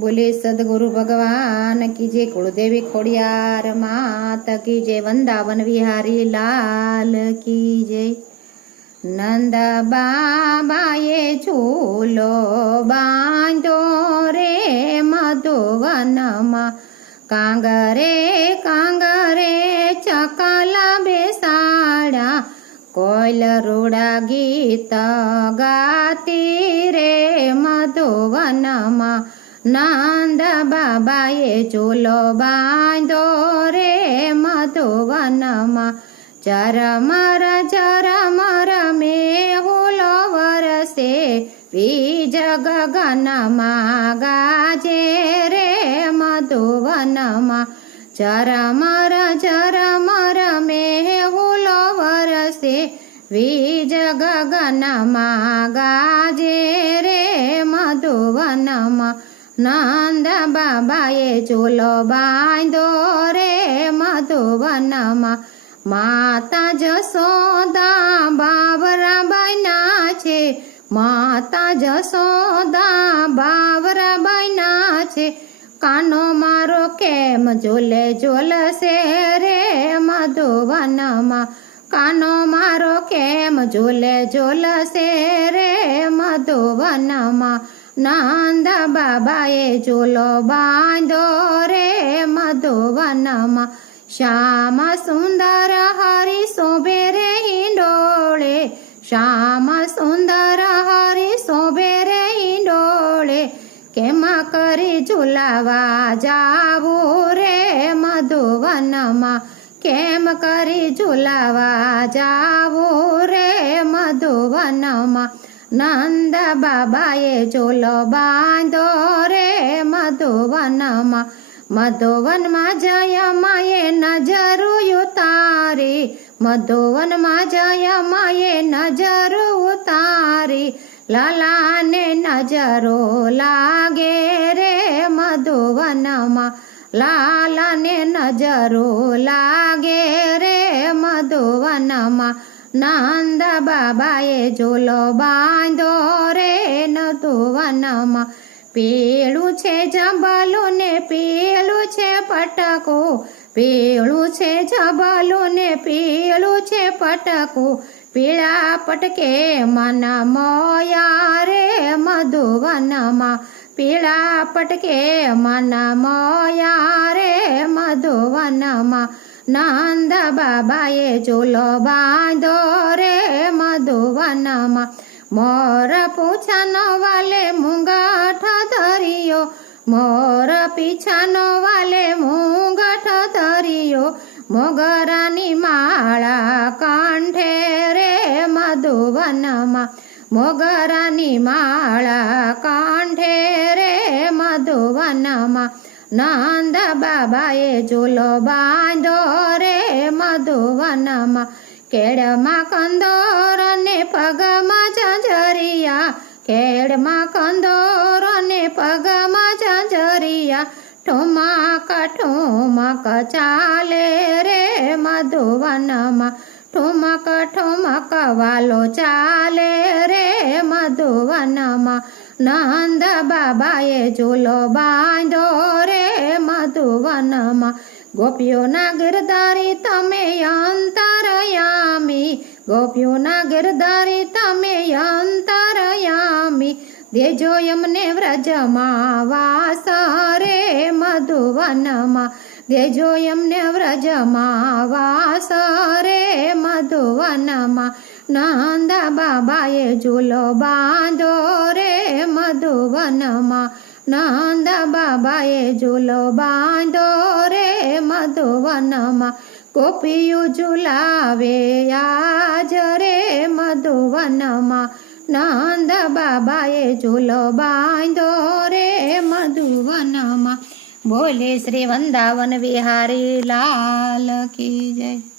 बोले सदगुरु भगवान की जय, कुलदेवी खोड़ियार मात की जय, वृंदावन विहारी लाल की जय। नंद बाबाए झूलो बांधो रे मधुवनमा, कांगरे कांगरे चकला बेसाड़ा, कोयल रूड़ा गीत गाती रे मधुवनमा। नंद बाबाए झूलो बांधो रे मधुवनमा, चरमर मेहुलो वरसे बीज गगनमा, गाजे रे मधुवनमा। चरमर मेहुलो वरसे बीज गगनमा, गाजे रे मधुवनमा। नंद बाबाए झूलो बांधो रे मधुवनमा, माता जसोदा बावरा बना छे, माता जसोदा बावरा बना छे। कानो मारो केम झूले झूलसे रे मधुवनमा, कानो मारो केम झूले झूलसे रे मधुवनमा। नंद बाबाए झूलो बांधो रे मधुवनमा, श्याम सुंदर हरि शोभे रे हिंडोळे, श्याम सुंदर हरि शोभे रे हिंडोळे। केमा करी झूलावा जावू रे मधुवनमा, केम करी झूलावा जावू रे मधुवनमा। नंद बाबाए झूलो बांधो रे मधुवनमा, मधुवन मा जय माये नजरू उतारी, मधुवन मा जय माये नजरू उतारी। लाला ने नजरो लागे रे मधुवनमा, लाला ने नजरो लागे रे मधुवनमा। नंद बाबाए झूलो बांधो रे मधुवनमा, पेलू छे जबलू ने पेलू छे पटकू, पेलू छे जबलू ने पेलू छे पटकू। पीड़ा पटके मन मोया रे मधुवनमा, पीड़ा पटके मन मोया रे मधुवनमा। नंद बाबाए झूलो बांधो रे मधुवनमा, मोर पूछानो वाले मुंगठ धरियो, मोर पीछानो वाले मुंगठ धरियो। मोगरानी माळा कांठे रे मधुवनमा, मोगरानी माळा कांठे रे मधुवनमा। नंद बाबाए झूलो बांधो रे मधुवनमा, केड़मा कंदोर ने पगमा झांझरिया, केड़मा कंदोर ने पगमा झांझरिया। ठुमक ठुमक चाले रे मधुवनमा, ठुमक ठुमक वालो चाले रे मधुवनमा। नंद बाबाए झूलो बांधो रे मधुवनमा, गोपियों ना गिरधारी तमे अंतरयामी, गोपियों ना गिरधारी तमे अंतरयामी। देजो यमने व्रजमा वास रे मधुवनमा, देजो यमने व्रजमा वास रे मधुवनमा। नंद बाबाए झूलो बांधो रे मधुवनमा, नंद बाबाए झूलो बांधो रे मधुवनमा। गोपियु झूलावे आज रे मधुवनमा, नंद बाबाए झूलो बांधो रे मधुवनमा। बोले श्री वृंदावन विहारी लाल की जय।